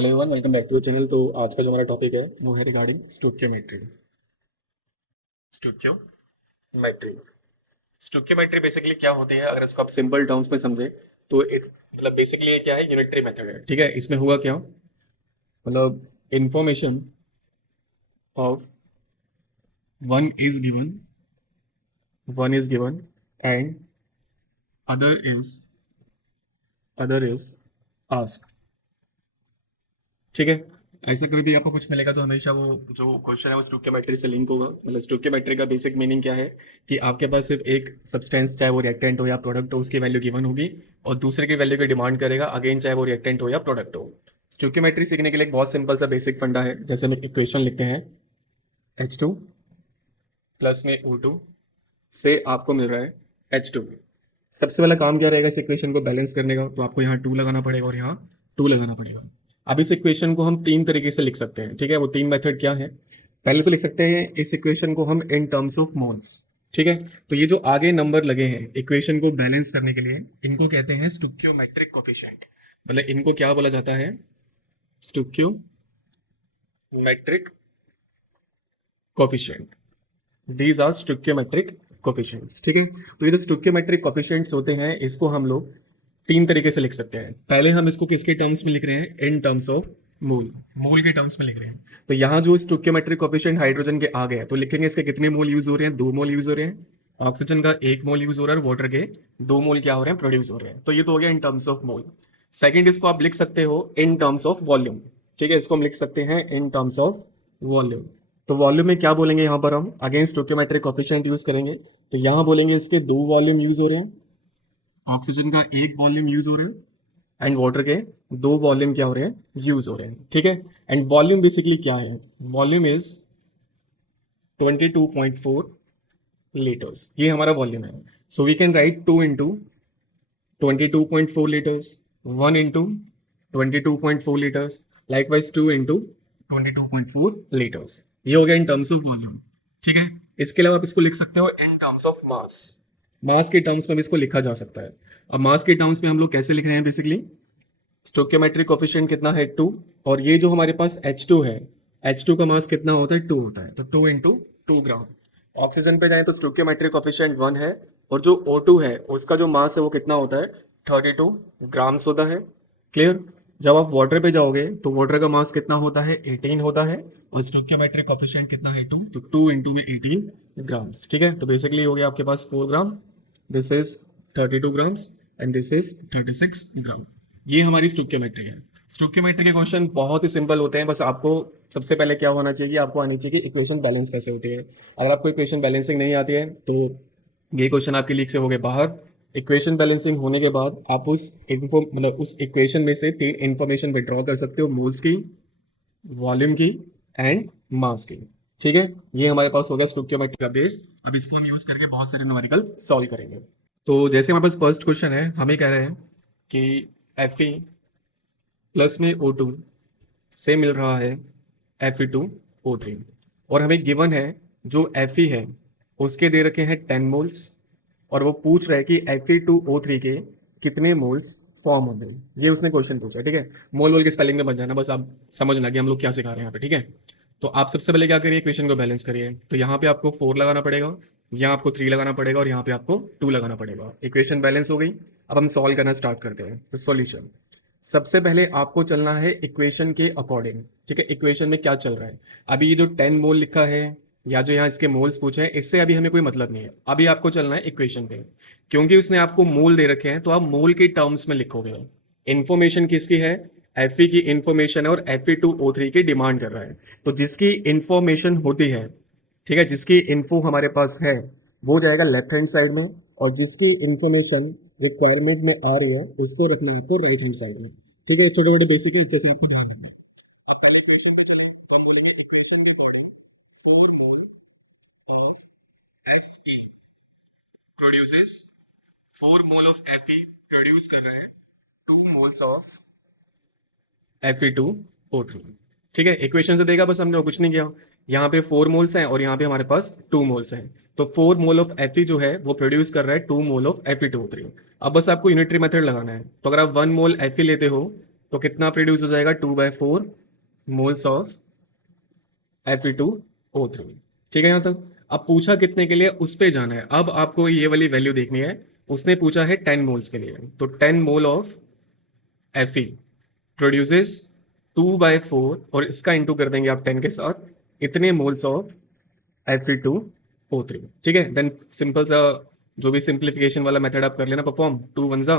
Hello everyone, welcome back to channel. तो आज का जो हमारा टॉपिक है वो है regarding stoichiometry. Stoichiometry stoichiometry basically क्या होती है, अगर इसको आप सिंपल टर्म्स में समझे तो एक मतलब बेसिकली ये क्या है, यूनिटरी मेथड है। ठीक है, इसमें हुआ क्या, मतलब information of one is given and other is other is ask. ठीक है, ऐसा कभी भी आपको कुछ मिलेगा तो हमेशा वो जो क्वेश्चन है वो स्टोइकियोमेट्री से लिंक होगा। मतलब स्टोइकियोमेट्री का बेसिक मीनिंग क्या है कि आपके पास सिर्फ एक सब्सटेंस, चाहे वो रिएक्टेंट हो या प्रोडक्ट हो, उसकी वैल्यू गिवन होगी और दूसरे की वैल्यू की डिमांड करेगा अगेन, चाहे वो रिएक्टेंट हो या प्रोडक्ट हो। स्टोइकियोमेट्री सीखने के लिए एक बहुत सिंपल सा बेसिक फंडा है। जैसे हम एक इक्वेशन लिखते हैं, H2 प्लस में O2 से आपको मिल रहा है H2। सबसे पहला काम क्या रहेगा इस इक्वेशन को बैलेंस करने का, तो आपको यहाँ 2 लगाना पड़ेगा और यहाँ 2 लगाना पड़ेगा। अब इस इक्वेशन को हम तीन तरीके से लिख सकते हैं। ठीक है, वो तीन मेथड क्या है, पहले तो लिख सकते हैं इस इक्वेशन को हम इन टर्म्स ऑफ मोल्स। ठीक है, तो ये जो आगे नंबर लगे हैं इक्वेशन को बैलेंस करने के लिए, इनको कहते हैं स्टोइकियोमेट्रिक कोफिशिएंट। मतलब इनको क्या बोला जाता है, stoichiometric coefficient. These are stoichiometric coefficients. ठीक है, तो ये जो स्टोइकियोमेट्रिक कोफिशिएंट्स होते हैं इसको हम लोग तीन तरीके से लिख सकते हैं। पहले हम इसको किसके टर्म्स में लिख रहे हैं, इन टर्म्स ऑफ मोल, मोल के टर्म्स में लिख रहे हैं। तो यहाँ जो स्टोइकियोमेट्रिक कोफिशिएंट हाइड्रोजन के आ गए तो लिखेंगे इसके कितने मोल यूज हो रहे हैं, 2 मोल यूज हो रहे हैं। ऑक्सीजन का 1 मोल यूज हो रहा है और वाटर के 2 मोल क्या हो रहे हैं, प्रोड्यूस हो रहे हैं। तो ये तो हो गया in terms of mole. Second, इसको आप लिख सकते हो इन टर्म्स ऑफ वॉल्यूम। ठीक है, इसको हम लिख सकते हैं इन टर्म्स ऑफ वॉल्यूम। तो वॉल्यूम में क्या बोलेंगे, यहाँ पर हम अगेन स्टोइकियोमेट्रिक कोफिशिएंट यूज करेंगे। तो यहाँ बोलेंगे इसके 2 वॉल्यूम यूज हो रहे हैं, ऑक्सीजन का 1 वॉल्यूम यूज हो रहा है एंड वाटर के 2 वॉल्यूम क्या हो रहे हैं, यूज हो रहे हैं। ठीक है, एंड वॉल्यूम बेसिकली क्या है, वॉल्यूम इज 22.4 लीटर्स, ये हमारा वॉल्यूम है। So we can write 2 into 22.4 litres, 1 into 22.4 litres, likewise 2 into 22.4 litres. ये हो गया इन टर्म्स ऑफ वॉल्यूम। ठीक है, इसके अलावा आप इसको लिख सकते हो इन टर्म्स ऑफ मास। मास के टर्म्स में भी इसको लिखा जा सकता है। अब मास के टर्म्स में हम लोग कैसे लिख रहे हैं, बेसिकली स्टोइकियोमेट्रिक कोफिशिएंट कितना है, 2। और ये जो हमारे पास H2 है, H2 का मास कितना होता है, 2 होता है, तो 2 इंटू 2 ग्राम। ऑक्सीजन पे जाए तो स्टोइकियोमेट्रिक कोफिशिएंट 1 है और जो O2 है उसका जो मास है वो कितना होता है, 32 ग्राम्स होता है। क्लियर। जब आप वाटर पे जाओगे तो वाटर का मास कितना होता है, 18 होता है और स्टोइकियोमेट्रिक कोफिशिएंट कितना है, 2, तो 2 इंटू में 18 ग्राम्स। ठीक है, तो बेसिकली हो गया आपके पास 4 ग्राम, this is 32 grams and this is 36 gram. ये हमारी स्टोइकियोमेट्री है। स्टोइकियोमेट्री के क्वेश्चन बहुत ही सिंपल होते हैं, बस आपको सबसे पहले क्या होना चाहिए, आपको आनी चाहिए कि इक्वेशन बैलेंस कैसे होती है। अगर आपको इक्वेशन बैलेंसिंग नहीं आती है तो ये क्वेश्चन आपके लीक से हो गए बाहर। इक्वेशन बैलेंसिंग होने के बाद आप उस इन्फो मतलब उस इक्वेशन में से तीन इंफॉर्मेशन विड्रॉ कर सकते हो, मोल्स की, वॉल्यूम की एंड मास की। ठीक है, ये हमारे पास होगा स्टोइकियोमेट्री का बेस। अब इसको हम यूज करके बहुत सारे न्यूमेरिकल सॉल्व करेंगे। तो जैसे हमारे पास फर्स्ट क्वेश्चन है, हमें कह रहे हैं कि Fe प्लस में O2 से मिल रहा है Fe2O3 और हमें गिवन है जो Fe है उसके दे रखे हैं 10 मोल्स और वो पूछ रहा है कि Fe2O3 के कितने मोल्स फॉर्म होंगे। ये उसने क्वेश्चन पूछा। ठीक है, मोल वोल के स्पेलिंग में बन जाना, बस आप समझना कि हम लोग क्या सिखा रहे हैं यहाँ पे। ठीक है, तो आप सबसे पहले क्या करिए, क्वेश्चन को बैलेंस करिए। तो यहाँ पे आपको 4 लगाना पड़ेगा, यहाँ आपको 3 लगाना पड़ेगा और यहाँ पे आपको 2 लगाना पड़ेगा। इक्वेशन बैलेंस हो गई। अब हम सॉल्व करना स्टार्ट करते हैं। तो सॉल्यूशन, सबसे पहले आपको चलना है इक्वेशन के अकॉर्डिंग। ठीक है, इक्वेशन में क्या चल रहा है, अभी ये जो 10 मोल लिखा है या जो यहाँ इसके मोल्स पूछे हैं इससे अभी हमें कोई मतलब नहीं है। अभी आपको चलना है इक्वेशन पे, क्योंकि उसने आपको मोल दे रखे हैं तो आप मोल के टर्म्स में लिखोगे। इंफॉर्मेशन किसकी है, Fe की इंफॉर्मेशन है और Fe2O3 की डिमांड कर रहा है। तो जिसकी इंफॉर्मेशन होती है, ठीक है, जिसकी इन्फो हमारे पास है वो जाएगा लेफ्ट हैंड साइड में, और जिसकी इंफॉर्मेशन रिक्वायरमेंट में आ रही है उसको रखना है आपको राइट हैंड साइड में। ठीक है, छोटे मोटे बेसिक है, जैसे आपको ध्यान रखना है। अब पहले इक्वेशन पे चले तो हम बोलेंगे इक्वेशन के according 4 mole of Fe produces, 4 mole of Fe produce कर रहे हैं 2 मोल्स ऑफ Fe2O3। ठीक है, इक्वेशन से देखा बस हमने और कुछ नहीं किया। यहाँ पे 4 मोल्स हैं और यहाँ पे हमारे पास 2 मोल्स हैं, तो 4 मोल ऑफ Fe जो है वो प्रोड्यूस कर रहा है 2 मोल ऑफ Fe2O3। अब बस आपको यूनिटरी मेथड लगाना है। तो अगर आप 1 मोल Fe लेते हो तो कितना प्रोड्यूस हो जाएगा, 2/4 मोल्स ऑफ Fe2O3। ठीक है यहाँ तक। अब पूछा कितने के लिए, उस पे जाना है। अब आपको ये वाली वैल्यू देखनी है। उसने पूछा है 10 मोल्स के लिए, तो 10 मोल ऑफ Fe प्रोड्यूसेस 2/4 और इसका इंटू कर देंगे आप 10 के साथ, इतने मोल्स ऑफ Fe2O3। ठीक है, देन सिंपल सा जो भी सिंप्लीफिकेशन वाला मेथड आप कर लेना परफॉर्म, 2 1 जा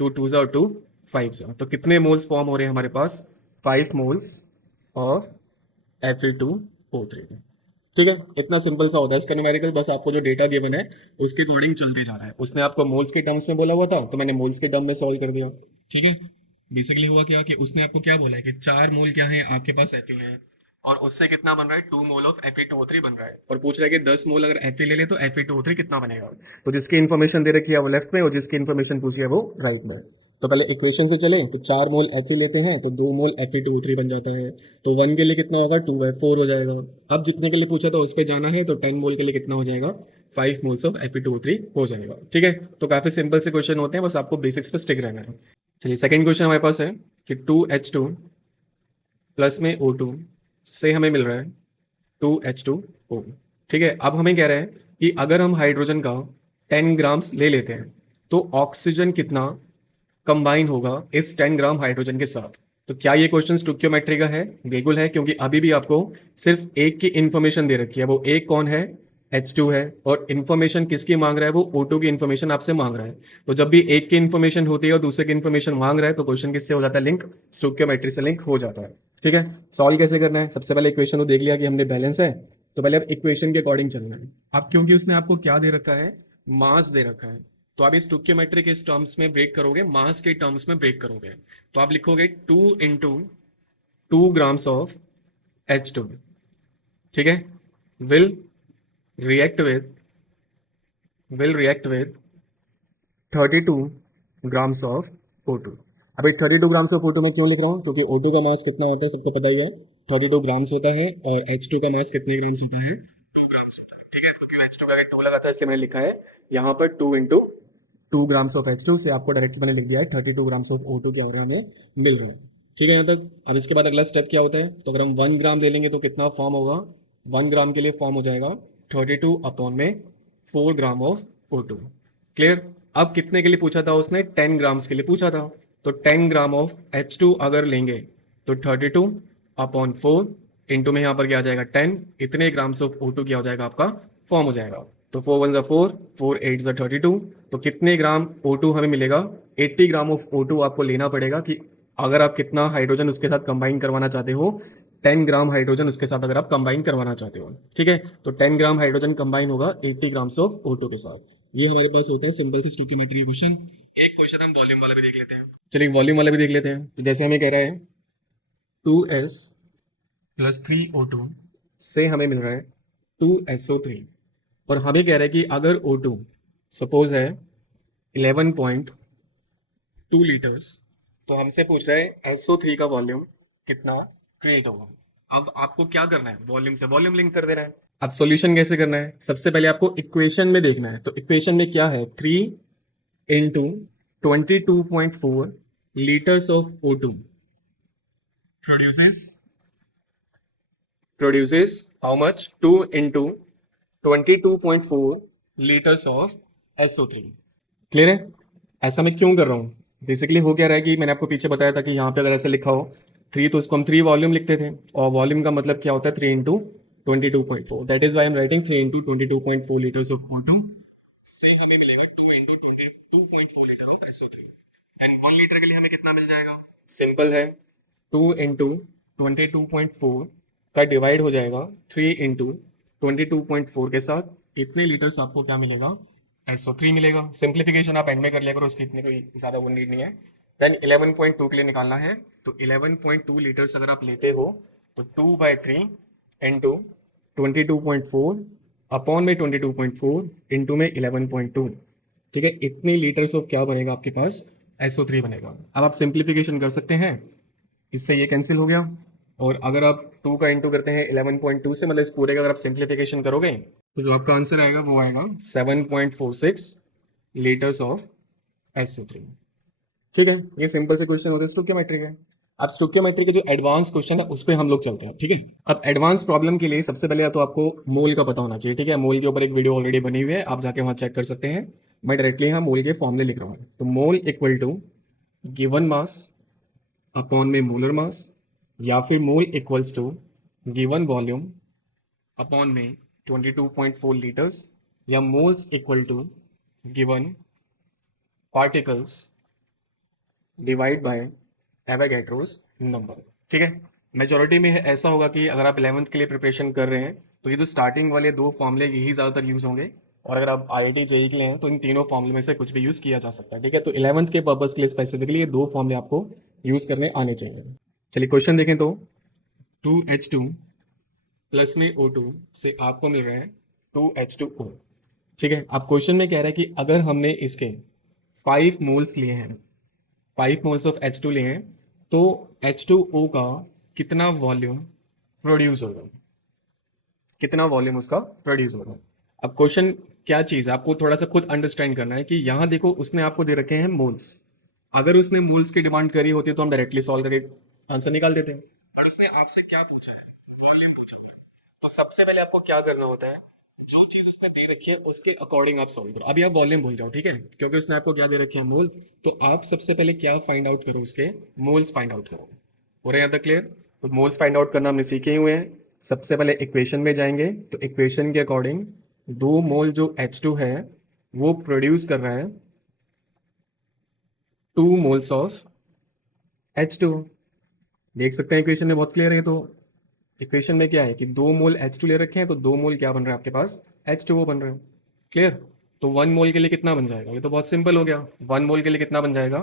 2 2 जा और 2 5 जा, तो कितने मोल्स फॉर्म हो रहे हैं हमारे पास, 5 मोल्स ऑफ Fe2O3। ठीक है, इतना सिंपल सा होता है इसका न्यूमेरिकल। बस आपको जो डेटा गिवन है उसके अकॉर्डिंग चलते जा रहा है। उसने आपको मोल्स के टर्म्स में बोला हुआ था, तो मैंने मोल्स के टर्म में सॉल्व कर दिया। ठीक है, बेसिकली हुआ क्या कि उसने आपको क्या बोला है कि 4 मोल क्या है आपके पास Fe है, और उससे कितना बन रहा है, 2 मोल ऑफ Fe2O3 बन रहा है, और पूछ रहा है कि 10 मोल अगर Fe ले ले तो Fe2O3 कितना बनेगा। तो जिसकी इन्फॉर्मेशन दे रखी है वो लेफ्ट में, और जिसकी इन्फॉर्मेशन पूछी है वो राइट में। तो पहले इक्वेशन से चले तो 4 मोल Fe लेते हैं तो 2 मोल Fe2O3 बन जाता है, तो 1 के लिए कितना होगा, 2/4 हो जाएगा। अब जितने के लिए पूछा था उस पर जाना है, तो 10 मोल के लिए कितना हो जाएगा, 5 मोल्स ऑफ Fe2O3 हो जाएगा। ठीक है, तो काफी सिंपल से क्वेश्चन होते हैं, बस आपको बेसिक्स पे स्टिक रहना है। चलिए सेकंड क्वेश्चन हमारे पास है कि 2H2 प्लस में O2 से हमें मिल रहा है 2H2O। ठीक है, अब हमें कह रहे हैं कि अगर हम हाइड्रोजन का 10 ग्राम्स ले लेते हैं तो ऑक्सीजन कितना कंबाइन होगा इस 10 ग्राम हाइड्रोजन के साथ। तो क्या ये क्वेश्चन स्टोइकियोमेट्री का है? बिल्कुल है, क्योंकि अभी भी आपको सिर्फ एक की इंफॉर्मेशन दे रखी है। वो एक कौन है, H2 है, और इंफॉर्मेशन किसकी मांग रहा है, वो O2 की इंफॉर्मेशन आपसे मांग रहा है। तो जब भी एक की इंफॉर्मेशन होती है और दूसरे की इंफॉर्मेशन मांग रहा है, तो क्वेश्चन किससे हो जाता है, लिंक स्टोइकियोमेट्री से लिंक हो जाता है। ठीक है, सॉल्व कैसे करना है, सबसे पहले इक्वेशन को देख लिया कि हमने बैलेंस है, तो पहले अब इक्वेशन के अकॉर्डिंग चलना है। अब क्योंकि उसने आपको क्या दे रखा है, मास दे रखा है, तो आप इस स्टोइकियोमेट्री के टर्म्स में ब्रेक करोगे, मास के टर्म्स में ब्रेक करोगे, तो आप लिखोगे 2 इंटू 2 ग्राम्स ऑफ H2। ठीक है, will react with will react with 32 grams of O2। अभी 32 ग्राम्स ऑफ O2 में क्यों लिख रहा हूँ, क्योंकि O2 का मास कितना होता है सबको पता ही है, 32 ग्राम्स होता है, और H2 का मास कितने ग्राम्स होता है, 2 ग्राम्स होता है। ठीक है, तो क्यों H2 का 2 लगा था, इसलिए मैंने लिखा है यहाँ पर 2 इंटू 2 ग्राम्स ऑफ H2 से आपको डायरेक्ट मैंने लिख दिया है 32 ग्राम्स ऑफ O2 क्या हो रहा है, हमें मिल रहा है। ठीक है यहाँ तक। अब इसके बाद अगला स्टेप क्या होता है, तो अगर हम 1 ग्राम ले लेंगे तो कितना फॉर्म होगा, 1 ग्राम के लिए फॉर्म हो जाएगा 32 अपॉन में 4 ग्राम ऑफ O2। क्लियर। अब कितने के लिए पूछा था उसने, 10 ग्राम्स के लिए पूछा था, तो 10 ग्राम ऑफ H2 अगर लेंगे तो 32 अपॉन 4 इंटू में यहाँ पर क्या आ जाएगा 10, इतने ग्राम्स ऑफ O2 क्या हो जाएगा आपका, फॉर्म हो जाएगा। तो 4 1 4, 4 8 32, तो कितने ग्राम O2 हमें मिलेगा, 80 ग्राम ऑफ O2 आपको लेना पड़ेगा, कि अगर आप कितना हाइड्रोजन उसके साथ कंबाइन करवाना चाहते हो, 10 ग्राम हाइड्रोजन उसके साथ अगर आप कंबाइन करवाना चाहते हो। ठीक है, तो 10 ग्राम हाइड्रोजन कंबाइन होगा 80 ग्राम्स ऑफ O2 के साथ। ये हमारे पास होता है सिंपल से स्टोइकियोमेट्री क्वेश्चन। एक क्वेश्चन हम वॉल्यूम वाला भी देख लेते हैं। चलिए वॉल्यूम वाला भी देख लेते हैं। तो जैसे हमें कह रहा है 2S प्लस 3O2 से हमें मिल रहा है 2SO3, और हमें कह रहा है कि अगर O2 सपोज है 11.2 लीटर्स, तो हमसे पूछ रहा है SO3 का वॉल्यूम कितना क्रिएट होगा। अब आपको क्या करना है, वॉल्यूम से वॉल्यूम लिंक कर देना है। अब सॉल्यूशन कैसे करना है, सबसे पहले आपको इक्वेशन में देखना है। तो इक्वेशन में क्या है, 3 into 22.4 litres of O2 produces produces how much, 2 into 22.4 litres of SO3। Clear है। ऐसा मैं क्यों कर रहा हूँ, बेसिकली हो क्या रहा है कि मैंने आपको पीछे बताया था कि यहाँ पे अगर ऐसे लिखा हो 3, तो उसको हम 3 वॉल्यूम लिखते थे, और वॉल्यूम का मतलब क्या होता है, 3 into 22.4, that is why I'm writing 3 into 22.4 litres of O2 से हमें मिलेगा 2 into 22.4 litre of SO3। And 1 litre के लिए हमें कितना मिल जाएगा, सिंपल है, 2 इंटू 22.4 का डिवाइड हो जाएगा 3 इंटू 22.4 के साथ, इतने लीटर्स आपको क्या मिलेगा, SO3 मिलेगा। सिंप्लीफिकेशन आप एंड में कर लिया करो, उसकी इतनी कोई ज़्यादा वो नीड नहीं है। देन 11.2 के लिए निकालना है, तो 11.2 लीटर्स अगर आप लेते हो तो 2/3 इंटू 22.4 अपॉन में 22.4 इंटू में 11.2। ठीक है, इतनी लीटर्स ऑफ क्या बनेगा आपके पास, SO3 बनेगा। अब आप सिंप्लीफिकेशन कर सकते हैं, इससे ये कैंसिल हो गया, और अगर आप 2 का इंटू करते हैं 11.2 से, मतलब इस पूरे का अगर आप सिंप्लीफिकेशन करोगे तो जो आपका आंसर आएगा वो आएगा 7.46 लीटर्स ऑफ SO3। ठीक है, ये सिंपल से क्वेश्चन होते हैं स्टोइकियोमेट्री के। अब स्टोइकियोमेट्री के जो एडवांस क्वेश्चन है उस पर हम लोग चलते हैं, ठीक है। अब एडवांस प्रॉब्लम के लिए सबसे पहले तो आपको मोल का पता होना चाहिए, ठीक है। मोल के ऊपर एक वीडियो ऑलरेडी बनी हुई है, आप जाके वहां चेक कर सकते हैं। मैं डायरेक्टली यहाँ मोल के फॉर्मूले लिख रहा हूँ। तो mole equal to given mass upon में मोलर मास, या फिर mole equals to given volume upon में 22.4 लीटर्स, या moles equal to given particles divide by Avogadro's number, ठीक है। मेजोरिटी में ऐसा होगा कि अगर आप 11th के लिए प्रिपरेशन कर रहे हैं तो ये जो स्टार्टिंग वाले दो फॉर्मूले यही ज़्यादातर यूज़ होंगे, और अगर आप आईआईटी जेईई के लिए हैं तो इन तीनों फॉर्मूले में से कुछ भी यूज़ किया जा सकता है, ठीक है। तो 11th के पर्पज़ के लिए स्पेसिफिकली ये दो फॉर्मूले आपको यूज़ करने आने चाहिए। चलिए क्वेश्चन देखें तो 2H2 प्लस में O2 से आपको मिल रहा है 2H2O, ठीक है। अब क्वेश्चन में कह रहा है कि अगर हमने इसके 5 मोल्स लिए हैं, 5 मोल्स ऑफ H2 लिए हैं, तो H2O का कितना वॉल्यूम प्रोड्यूस होगा, कितना वॉल्यूम उसका प्रोड्यूस होगा। अब क्वेश्चन क्या चीज़ है आपको थोड़ा सा खुद अंडरस्टैंड करना है कि यहाँ देखो उसने आपको दे रखे हैं मोल्स। अगर उसने मोल्स की डिमांड करी होती तो हम डायरेक्टली सॉल्व करके आंसर निकाल देते हैं, और उसने आपसे क्या पूछा है, वॉल्यूम पूछा है। तो सबसे पहले आपको क्या करना होता है, जो चीज उसने दे रखी है उसके अकॉर्डिंग आप सॉल्व करो। अभी आप वॉल्यूम भूल जाओ, ठीक है, क्योंकि उसने आपको क्या दे रखे हैं, मोल। तो आप सबसे पहले क्या फाइंड आउट करो, उसके मोल्स फाइंड आउट करो। हो रहा है यहाँ तक क्लियर? तो मोल्स फाइंड आउट करना हमने सीखे ही हुए हैं। सबसे पहले इक्वेशन में जाएंगे, तो इक्वेशन के अकॉर्डिंग 2 मोल जो H2 है वो प्रोड्यूस कर रहा है 2 मोल्स ऑफ H2। देख सकते हैं इक्वेशन में, बहुत क्लियर है। तो इक्वेशन में क्या है कि 2 मोल H2 ले रखे हैं, तो 2 मोल क्या बन रहा है आपके पास, H2O बन रहा है। क्लियर? तो 1 मोल के लिए कितना बन जाएगा, ये तो बहुत सिंपल हो गया। 1 मोल के लिए कितना बन जाएगा,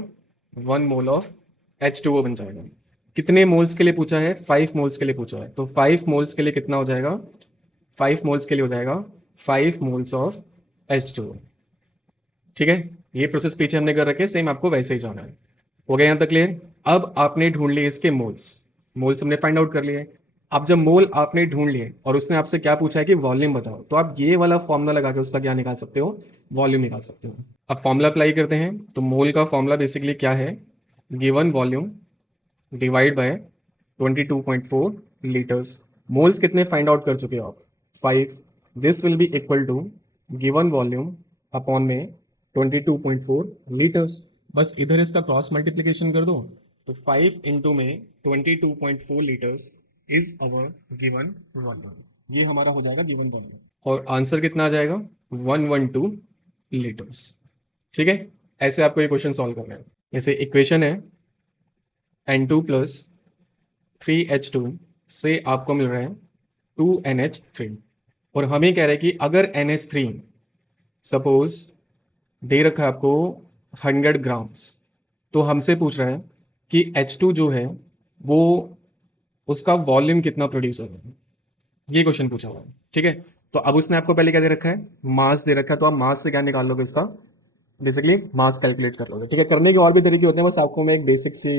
1 मोल ऑफ H2O बन जाएगा। कितने मोल्स के लिए पूछा है, 5 मोल्स के लिए पूछा है, तो 5 मोल्स के लिए कितना हो जाएगा, 5 मोल्स के लिए हो जाएगा 5 मोल्स ऑफ H2O, ठीक है। ये प्रोसेस पीछे हमने कर रखे, सेम आपको वैसे ही जाना है। हो गया यहाँ तक क्लियर? अब आपने ढूंढ लिए इसके मोल्स, मोल्स हमने फाइंड आउट कर लिए। अब जब मोल आपने ढूंढ लिए और उसने आपसे क्या पूछा है कि वॉल्यूम बताओ, तो आप ये वाला फॉर्मूला लगा के उसका क्या निकाल सकते हो, वॉल्यूम निकाल सकते हो। अब फॉर्मूला अप्लाई करते हैं, तो मोल का फॉर्मूला बेसिकली क्या है, given volume divide by 22.4 litres. Moles कितने फाइंड आउट कर चुके हो आप, 5। This will be equal to given volume upon में 22.4 लीटर्स। बस इधर इसका क्रॉस मल्टीप्लिकेशन कर दो, तो 5 इंटू में 22.4 litres is our given volume. ये हमारा हो जाएगा गिवन वॉल्यूम, और आंसर कितना आ जाएगा, 112 लीटर्स, ठीक है। ऐसे आपको ये क्वेश्चन सॉल्व करना है। जैसे इक्वेशन है N2 प्लस 3H2 से आपको मिल रहा है 2NH3, और हमें कह रहा है कि अगर NH3 सपोज दे रखा है आपको 100 ग्राम्स, तो हमसे पूछ रहा है कि H2 जो है वो उसका वॉल्यूम कितना प्रोड्यूस होगा, ये क्वेश्चन पूछा हुआ है, ठीक है। तो अब उसने आपको पहले क्या दे रखा है, मास दे रखा है, तो आप मास से क्या निकाल लोगे इसका, बेसिकली मास कैलकुलेट कर लोगे, ठीक है। करने के और भी तरीके होते हैं, बस आपको मैं एक बेसिक सी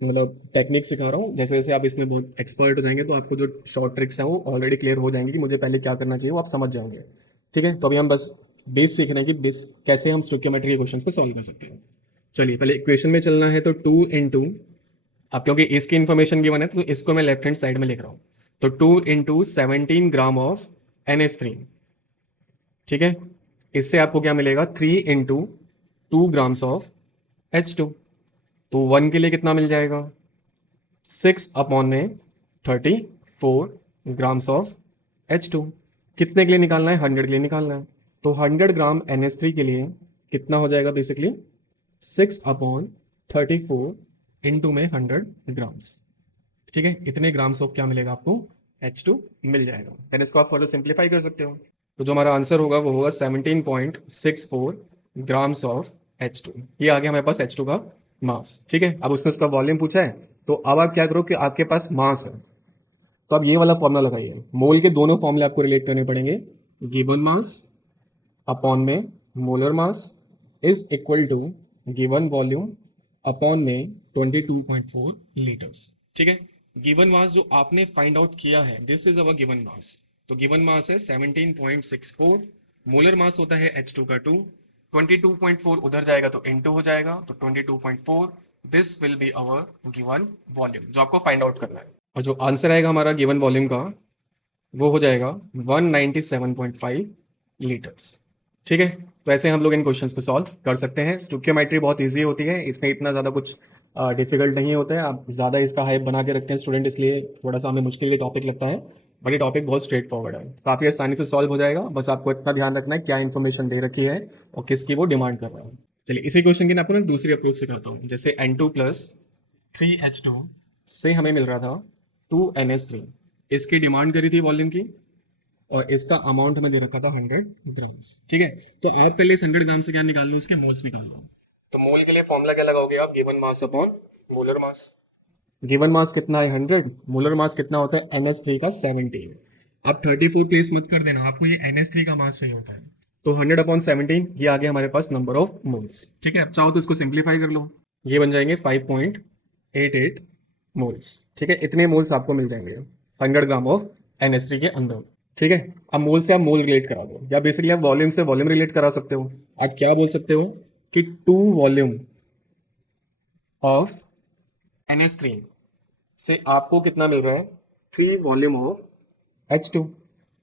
मतलब टेक्निक सिखा रहा हूँ। जैसे जैसे आप इसमें बहुत एक्सपर्ट हो जाएंगे तो आपको जो शॉर्ट ट्रिक्स हैं वो ऑलरेडी क्लियर हो जाएंगे कि मुझे पहले क्या करना चाहिए, वो आप समझ जाओगे, ठीक है। तो अभी हम बस बेस सीख रहे हैं कि बेस कैसे हम स्टोइकियोमेट्री के क्वेश्चंस को सॉल्व कर सकते हैं। चलिए पहले इक्वेशन में चलना है, तो 2 इंटू, अब क्योंकि इसकी इन्फॉर्मेशन गिवन है तो इसको मैं लेफ्ट हैंड साइड में लिख रहा हूँ। तो 2 इंटू 17 ग्राम ऑफ NH3, ठीक है। इससे आपको क्या मिलेगा, 3 इंटू 2 ग्राम्स ऑफ H2। तो 1 के लिए कितना मिल जाएगा, 6 अपॉन में 34 ग्राम्स ऑफ H2। कितने के लिए निकालना है, 100 के लिए निकालना है। तो 100 ग्राम NH3 के लिए कितना हो जाएगा, बेसिकली 6/34 इंटू में 100 ग्राम्स, ठीक है। इतने ग्राम्स ऑफ क्या मिलेगा आपको, H2 मिल जाएगा। देन इसको आप फर्दर सिंप्लीफाई कर सकते हो, तो जो हमारा आंसर होगा वो होगा 17.64 ग्राम्स ऑफ H2। ये आ गया हमारे पास H2 का मास, ठीक है। अब उसने इसका वॉल्यूम पूछा है, तो अब आप क्या करो कि आपके पास मास है, तो आप ये वाला फॉर्मूला लगाइए। मोल के दोनों फॉर्मूले आपको रिलेट करने पड़ेंगे, गिवन मास अपॉन में molar mass is equal to given volume upon में 22.4 लीटर्स, ठीक है। गिवन मास जो आपने फाइंड आउट किया है, this is our given mass. तो गिवन मास है 17.64, मोलर मास होता है H2 का 2, 22.4 उधर जाएगा तो इनटू हो जाएगा, तो 22.4 this will be our given volume, जो आपको फाइंड आउट करना है। और जो आंसर आएगा हमारा गिवन वॉल्यूम का वो हो जाएगा 197.5 लीटर्स। ठीक है, तो ऐसे हम लोग इन क्वेश्चंस को सॉल्व कर सकते हैं। स्टोइकियोमेट्री बहुत इजी होती है, इसमें इतना ज़्यादा कुछ डिफिकल्ट नहीं होता है। आप ज़्यादा इसका हाइप बना के रखते हैं स्टूडेंट, इसलिए थोड़ा सा हमें मुश्किल ये टॉपिक लगता है, बट ये टॉपिक बहुत स्ट्रेट फॉरवर्ड है, काफ़ी आसानी से सॉल्व हो जाएगा। बस आपको इतना ध्यान रखना है क्या इन्फॉर्मेशन दे रखी है और किसकी वो डिमांड कर रहा है। चलिए इसी क्वेश्चन की ना आपको मैं दूसरी अप्रोच सिखाता हूँ। जैसे N2 प्लस 3H2 से हमें मिल रहा था 2NH3, इसकी डिमांड करी थी वॉल्यूम की, और इसका अमाउंट हमें दे रखा था 100 ग्राम्स। ठीक है, तो आप पहले इस 100 ग्राम से क्या निकाल लो, इसके मोल्स निकाल लो। तो मोल के लिए फॉर्मूला क्या लगाओगे आप, given mass upon molar mass. Given mass कितना है 100, मोलर मास कितना होता है NH3 का 17। अब 34 प्लेस मत कर देना, आपको ये NH3 का मास चाहिए होता है, तो 100 अपॉन 17 ये आ गया हमारे पास नंबर ऑफ मोल्स। ठीक है, अब चाहो तो इसको सिंप्लीफाई कर लो, ये बन जाएंगे 5.88 मोल्स। ठीक है, इतने मोल्स आपको मिल जाएंगे 100 ग्राम ऑफ NH3 के अंदर। ठीक है, अब मोल से आप मोल रिलेट करा दो, या बेसिकली आप वॉल्यूम से वॉल्यूम रिलेट करा सकते हो। आप क्या बोल सकते हो कि 2 वॉल्यूम ऑफ NH3 से आपको कितना मिल रहा है, 3 वॉल्यूम ऑफ H2।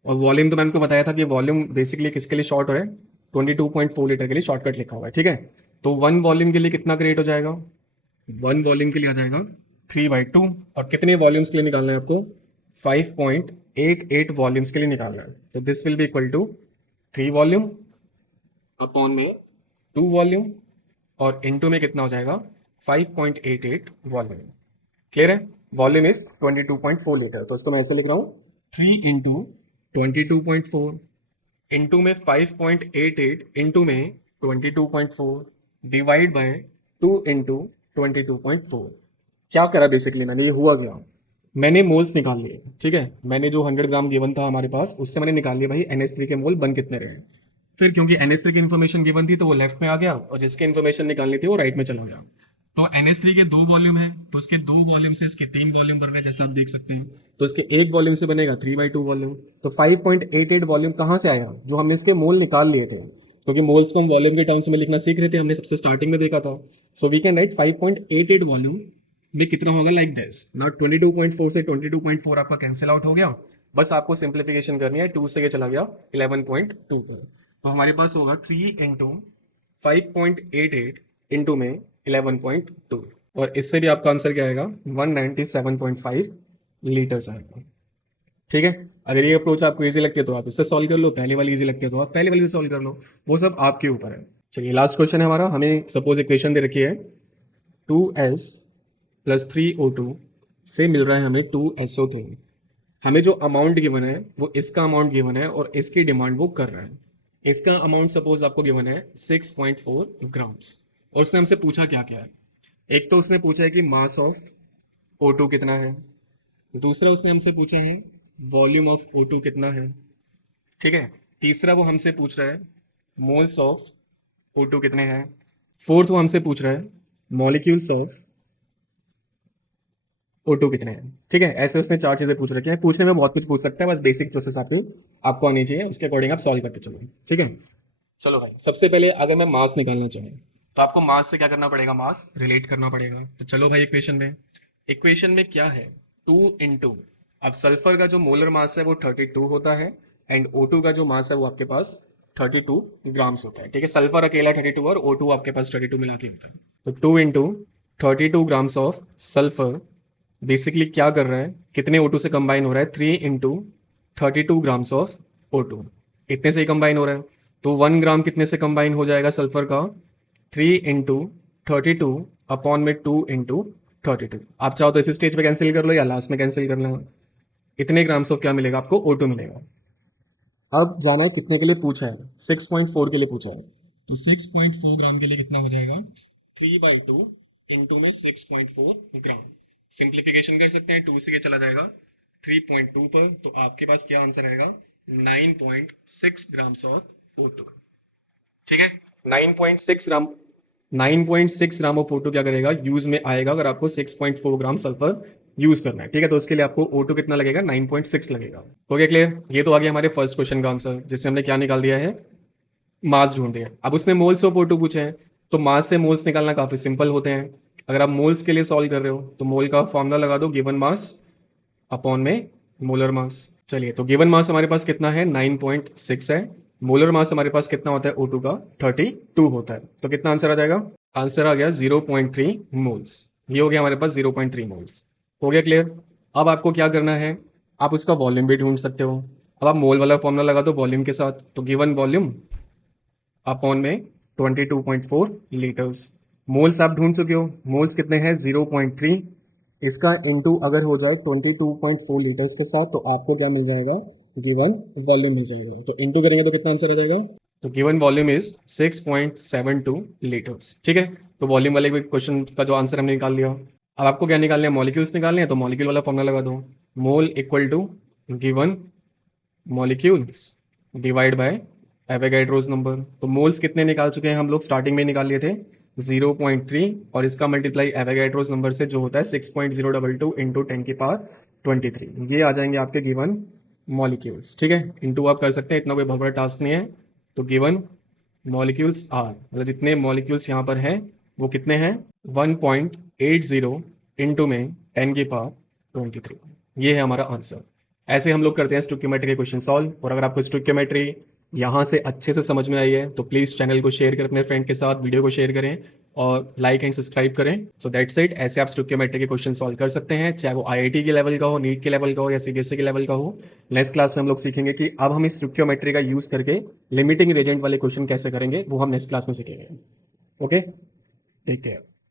और वॉल्यूम तो मैंने आपको बताया था कि वॉल्यूम बेसिकली किसके लिए शॉर्ट है, 22.4 लीटर के लिए शॉर्टकट लिखा हुआ है। ठीक है, तो 1 वॉल्यूम के लिए कितना क्रिएट हो जाएगा, 1 वॉल्यूम के लिए आ जाएगा 3/2। और कितने वॉल्यूम्स के लिए निकालना है आपको, 5.88 वॉल्यूम्स के लिए निकालना है। तो this will be equal to 3 volume upon में 2 वॉल्यूम, और इनटू में कितना हो जाएगा 5.88 वॉल्यूम। क्लियर है, वॉल्यूम इज 22.4 लीटर, तो इसको मैं ऐसे लिख रहा हूँ 3 इंटू 22.4 इंटू में 5.88 इंटू में 22.4 डिवाइड बाय 2 इंटू 22.4। क्या करा बेसिकली मैंने, ये हुआ क्या, मैंने मोल्स निकाल लिए। ठीक है, मैंने जो 100 ग्राम गिवन था हमारे पास, उससे मैंने निकाल लिया भाई NH3 के मोल बन कितने रहे। फिर क्योंकि NH3 की इन्फॉर्मेशन गिवन थी तो वो लेफ्ट में आ गया, और जिसकी इन्फॉर्मेशन निकालनी थी वो राइट में चला गया। तो NH3 के 2 वॉल्यूम है, तो उसके 2 वॉल्यूम से इसके 3 वॉल्यूम बन रहे हैं, जैसे आप देख सकते हैं। तो इसके एक वॉल्यूम से बनेगा 3/2 वॉल्यूम। तो 5.88 वॉल्यूम कहाँ से आया, जो हमने इसके मोल निकाल लिए थे, क्योंकि मोल्स को हम वॉल्यूम के टर्म्स में लिखना सीख रहे थे, हमने सबसे स्टार्टिंग में देखा था। So we can write 5.88 volume में कितना होगा, लाइक दिस। नाउ 22.4 से 22.4 आपका कैंसिल आउट हो गया, बस आपको सिंप्लीफिकेशन करनी है, 2 से ये चला गया 11.2 पर। तो हमारे पास होगा 3 इंटू 5.88 इंटू में 11.2, और इससे भी आपका आंसर क्या आएगा 197.5 लीटर्स आएगा। ठीक है, अगर ये अप्रोच आपको इजी लगती है तो आप इससे सॉल्व कर लो, पहले वाली इजी लगती है तो आप पहले वाली से सॉल्व कर लो, वो सब आपके ऊपर है। चलिए लास्ट क्वेश्चन है हमारा, हमें सपोज इक्वेशन दे रखी है 2S प्लस 3O2 से मिल रहा है हमें 2SO3। हमें जो अमाउंट गिवन है वो इसका अमाउंट गिवन है, और इसकी डिमांड वो कर रहा है। इसका अमाउंट सपोज आपको गिवन है 6.4 ग्राम्स, और उसने हमसे पूछा क्या क्या है। एक तो उसने पूछा है कि मास ऑफ O2 कितना है, दूसरा उसने हमसे पूछा है वॉल्यूम ऑफ O2 कितना है। ठीक है, तीसरा वो हमसे पूछ रहा है मोल्स ऑफ O2 कितने हैं। फोर्थ वो हमसे पूछ रहा है मॉलिक्यूल्स ऑफ O2 कितने हैं। ठीक है, ऐसे उसने 4 चीजें पूछ रखी हैं। पूछने में बहुत कुछ पूछ सकता है, बस बेसिक प्रोसेस आपको आनी चाहिए, उसके अकॉर्डिंग आप सॉल्व करते चलो। ठीक है, चलो भाई, सबसे पहले अगर मैं मास निकालना चाहूँ तो आपको मास से क्या करना पड़ेगा, मास रिलेट करना पड़ेगा। तो चलो भाई, इक्वेशन में क्या है, 2 इंटू, अब सल्फर का जो मोलर मास है वो 32 होता है, एंड O2 का जो मास है वो आपके पास 32 ग्राम्स होता है। ठीक है, सल्फर अकेला 32 और O2 आपके पास 32 मिला के होता है। तो 2 into 32 grams of sulphur basically क्या कर रहा है, कितने O2 से कंबाइन हो रहा है, 3 इंटू 32 ग्राम्स ऑफ O2, इतने से ही कंबाइन हो रहा है। तो 1 ग्राम कितने से कंबाइन हो जाएगा सल्फर का, 3 इंटू 32 अपॉन में 2 इंटू 32। आप चाहो तो इस स्टेज पे कैंसिल कर लो या लास्ट में कैंसिल कर लो, इतने ग्राम्स ऑफ क्या मिलेगा आपको, O2 मिलेगा। अब जाना है कितने के लिए पूछा है, 6.4 के लिए पूछा है, तो 6.4 ग्राम के लिए कितना हो जाएगा, 3/2 इंटू में 6.4 ग्राम। सिंप्लीफिकेशन कर सकते हैं, 2 से ये चला जाएगा 3.2 पर, तो आपके पास क्या आंसर आएगा 9.6 ग्राम्स ऑफ O2। ठीक है, 9.6 ग्राम, 9.6 ग्राम ऑफ O2 क्या करेगा, यूज में आएगा अगर आपको 6.4 ग्राम सल्फर यूज करना है। ठीक है, तो उसके लिए आपको O2 कितना लगेगा, 9.6 लगेगा। हो गया क्लियर, ये तो आ गया हमारे फर्स्ट क्वेश्चन का आंसर, जिसमें हमने क्या निकाल दिया है मास ढूंढ दिया। अब उसने मोल्स ऑफ O2 पूछे हैं, तो मास से मोल्स निकालना काफी सिंपल होते हैं। अगर आप मोल्स के लिए सॉल्व कर रहे हो तो मोल का फॉर्मूला लगा दो, गिवन मास अपॉन में मोलर मास। चलिए, तो गिवन मास हमारे पास कितना है, 9.6 है। मोलर मास हमारे पास कितना होता है O2 का, 32 होता है। तो कितना आंसर आ जाएगा, आंसर आ गया 0.3 मोल्स। ये हो गया हमारे पास 0.3 मोल्स। हो गया क्लियर। अब आपको क्या करना है, आप उसका वॉल्यूम भी ढूंढ सकते हो। अब आप मोल वाला फॉर्मूला लगा दो वॉल्यूम के साथ, तो गिवन वॉल्यूम अपॉन में 22.4 लीटर्स। मोल्स आप ढूंढ चुके हो, मोल्स कितने हैं 0.3, इसका इनटू अगर हो जाए 22.4 लीटर्स के साथ तो आपको क्या मिल जाएगा, गिवन वॉल्यूम मिल जाएगा। तो इनटू करेंगे तो कितना आंसर आ जाएगा, तो गिवन वॉल्यूम इज 6.72 लीटर्स। ठीक है, तो वॉल्यूम वाले क्वेश्चन का जो आंसर हमने निकाल लिया। अब आपको क्या निकालना है, मॉलिक्यूल्स निकालने हैं, तो मॉलिक्यूल वाला फॉर्मूला लगा दो, mole equal to given molecules divide by Avogadro's number. तो मोल्स कितने निकाल चुके हैं हम लोग, स्टार्टिंग में निकाल लिए थे 0.3, और इसका मल्टीप्लाई एवोगैड्रोस नंबर से जो होता है 6.022 इंटू 10⁻23, ये आ जाएंगे आपके गिवन मॉलिक्यूल्स। ठीक है, इंटू आप कर सकते हैं, इतना कोई बहुत बड़ा टास्क नहीं है। तो गिवन मॉलिक्यूल्स आर, मतलब जितने मॉलिक्यूल्स यहाँ पर हैं वो कितने हैं, 1.80 इंटू में 10⁻23, ये है हमारा आंसर। ऐसे हम लोग करते हैं स्टोइकियोमेट्री के क्वेश्चन सॉल्व। और अगर आपको स्टोइकियोमेट्री यहाँ से अच्छे से समझ में आई है तो प्लीज़ चैनल को शेयर करें अपने फ्रेंड के साथ, वीडियो को शेयर करें और लाइक एंड सब्सक्राइब करें। सो दैट्स इट, ऐसे आप स्टोइकियोमेट्री के क्वेश्चन सॉल्व कर सकते हैं, चाहे वो आईआईटी के लेवल का हो, नीट के लेवल का हो या सीबीएसई के लेवल का हो। नेक्स्ट क्लास में हम लोग सीखेंगे कि अब हम इस स्टोइकियोमेट्री का यूज़ करके लिमिटिंग रिएजेंट वाले क्वेश्चन कैसे करेंगे, वो हम नेक्स्ट क्लास में सीखेंगे। Okay, take care.